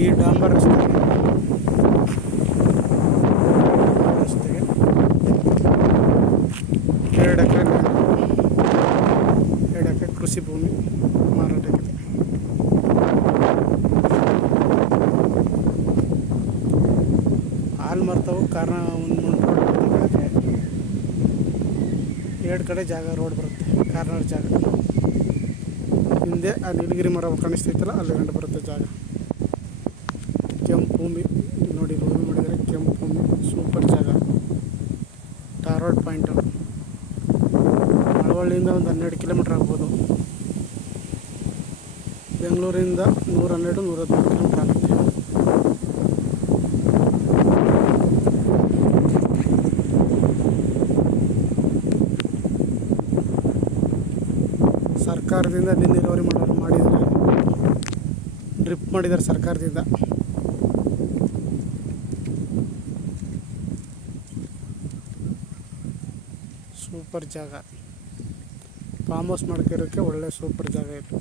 ಈ ಡಾಂಬರ್ ರಸ್ತೆಗೆ 2 ಎಕರೆ ಕೃಷಿ ಭೂಮಿ ಮಾರಾಟಕ್ಕಿದೆ. ಹಾಲು ಮಾರ್ತವು ಕಾರಣ ಒಂದು ರೋಡ್ 2 ಕಡೆ ಜಾಗ ರೋಡ್ ಬರುತ್ತೆ. ಕಾರ್ನರ್ ಜಾಗ ಹಿಂದೆ ಆ ನೀಲಗಿರಿ ಮರ ಕಾಣಿಸ್ತೈತಲ್ಲ ಅಲ್ಲಿ ಗಂಟು ಬರುತ್ತೆ ಜಾಗ. ಕೆಂಪು ಭೂಮಿ ನೋಡಿ, ಭೂಮಿ ಮಾಡಿದರೆ ಕೆಂಪು ಭೂಮಿ, ಸೂಪರ್ ಜಾಗ. ಧಾರವಾಡ ಪಾಯಿಂಟು ಮಳವಳ್ಳಿಯಿಂದ ಒಂದು 12 ಕಿಲೋಮೀಟ್ರ್ ಆಗ್ಬೋದು. ಬೆಂಗಳೂರಿಂದ 112-113 ಕಿಲೋಮೀಟ್ರ್ ಆಗುತ್ತೆ. ಸರ್ಕಾರದಿಂದ ನೀರಾವರಿ ಮಾಡಿದ್ದಾರೆ, ಡ್ರಿಪ್ ಮಾಡಿದ್ದಾರೆ ಸರ್ಕಾರದಿಂದ. ಸೂಪರ್ ಜಾಗ, ಫಾರ್ಮ್ ಹೌಸ್ ಮಾಡ್ಕೊಳ್ಳೋಕ್ಕೆ ಒಳ್ಳೆ ಸೂಪರ್ ಜಾಗ ಇದು.